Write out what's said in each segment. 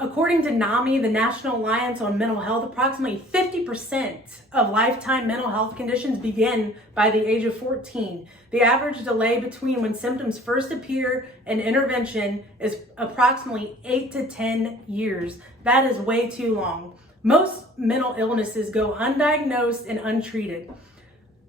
According to NAMI, the National Alliance on Mental Health, approximately 50% of lifetime mental health conditions begin by the age of 14. The average delay between when symptoms first appear and intervention is approximately 8 to 10 years. That is way too long. Most mental illnesses go undiagnosed and untreated.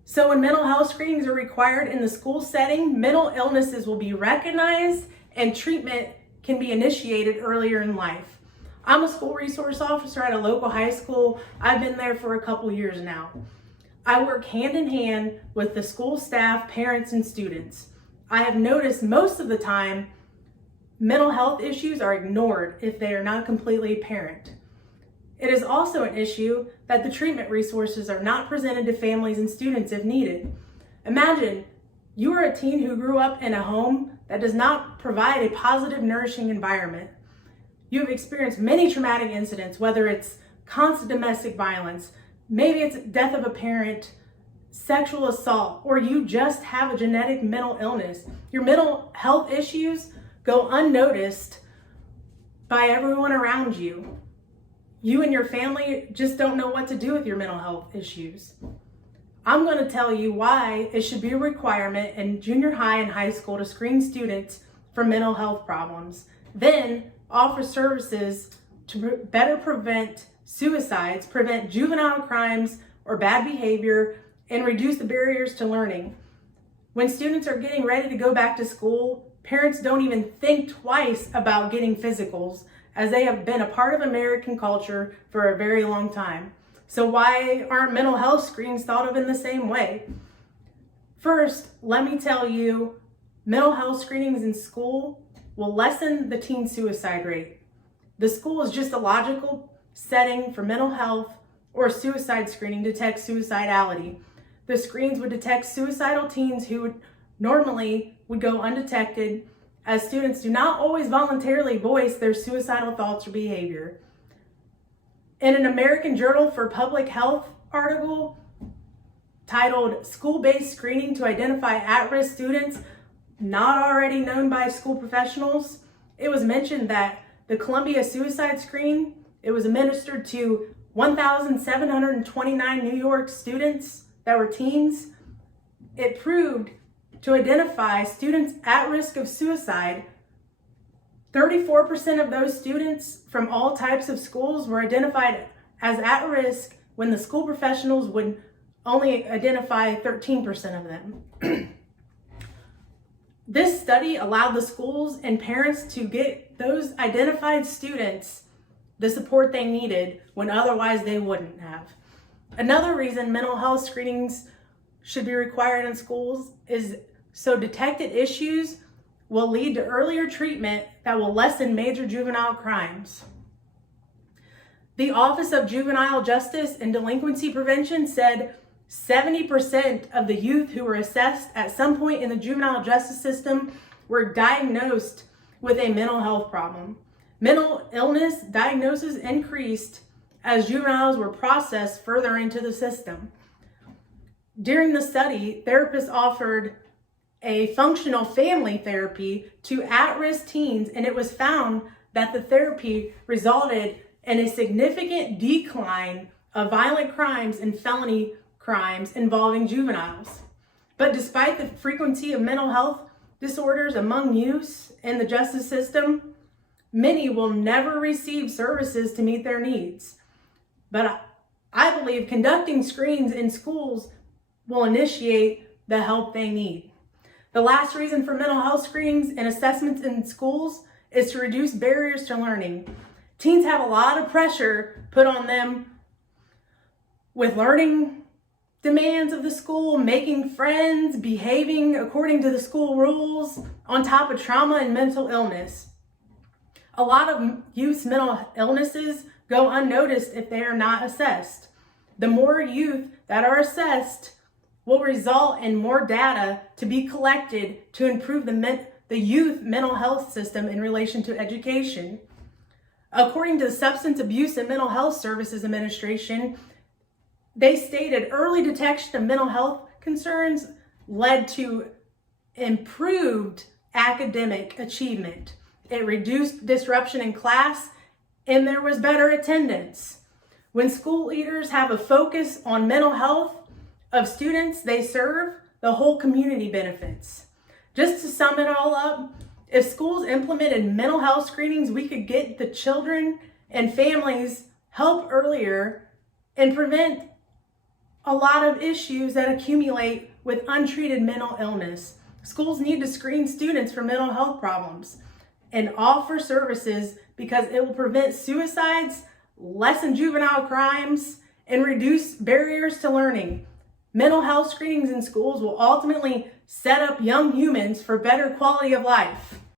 So when mental health screenings are required in the school setting, mental illnesses will be recognized and treatment can be initiated earlier in life. I'm a school resource officer at a local high school. I've been there for a couple years now. I work hand in hand with the school staff, parents, and students. I have noticed most of the time, mental health issues are ignored if they are not completely apparent. It is also an issue that the treatment resources are not presented to families and students if needed. Imagine you are a teen who grew up in a home that does not provide a positive, nourishing environment. You have experienced many traumatic incidents, whether it's constant domestic violence, maybe it's death of a parent, sexual assault, or you just have a genetic mental illness. Your mental health issues go unnoticed by everyone around you. You and your family just don't know what to do with your mental health issues. I'm going to tell you why it should be a requirement in junior high and high school to screen students for mental health problems. Then offer services to better prevent suicides, prevent juvenile crimes or bad behavior, and reduce the barriers to learning. When students are getting ready to go back to school, parents don't even think twice about getting physicals, as they have been a part of American culture for a very long time. So why aren't mental health screenings thought of in the same way? First, let me tell you, mental health screenings in school will lessen the teen suicide rate. The school is just a logical setting for mental health or suicide screening to detect suicidality. The screens would detect suicidal teens who normally would go undetected, as students do not always voluntarily voice their suicidal thoughts or behavior. In an American Journal for Public Health article titled "School-Based Screening to Identify At-Risk Students Not Already Known by School Professionals," it was mentioned that the Columbia Suicide Screen, it was administered to 1,729 New York students that were teens. It proved to identify students at risk of suicide. 34% of those students from all types of schools were identified as at risk when the school professionals would only identify 13% of them. This study allowed the schools and parents to get those identified students the support they needed when otherwise they wouldn't have. Another reason mental health screenings should be required in schools is so detected issues will lead to earlier treatment that will lessen major juvenile crimes. The Office of Juvenile Justice and Delinquency Prevention said 70% of the youth who were assessed at some point in the juvenile justice system were diagnosed with a mental health problem. Mental illness diagnoses increased as juveniles were processed further into the system. During the study, therapists offered a functional family therapy to at-risk teens, and it was found that the therapy resulted in a significant decline of violent crimes and felony crimes involving juveniles. But despite the frequency of mental health disorders among youth in the justice system, many will never receive services to meet their needs. But I believe conducting screens in schools will initiate the help they need. The last reason for mental health screenings and assessments in schools is to reduce barriers to learning. Teens have a lot of pressure put on them with learning demands of the school, making friends, behaving according to the school rules, on top of trauma and mental illness. A lot of youth's mental illnesses go unnoticed if they are not assessed. The more youth that are assessed will result in more data to be collected to improve the youth mental health system in relation to education. According to the Substance Abuse and Mental Health Services Administration, they stated early detection of mental health concerns led to improved academic achievement. It reduced disruption in class and there was better attendance. When school leaders have a focus on mental health of students they serve, the whole community benefits. Just to sum it all up, if schools implemented mental health screenings, we could get the children and families help earlier and prevent a lot of issues that accumulate with untreated mental illness. Schools need to screen students for mental health problems and offer services because it will prevent suicides, lessen juvenile crimes, and reduce barriers to learning. Mental health screenings in schools will ultimately set up young humans for better quality of life.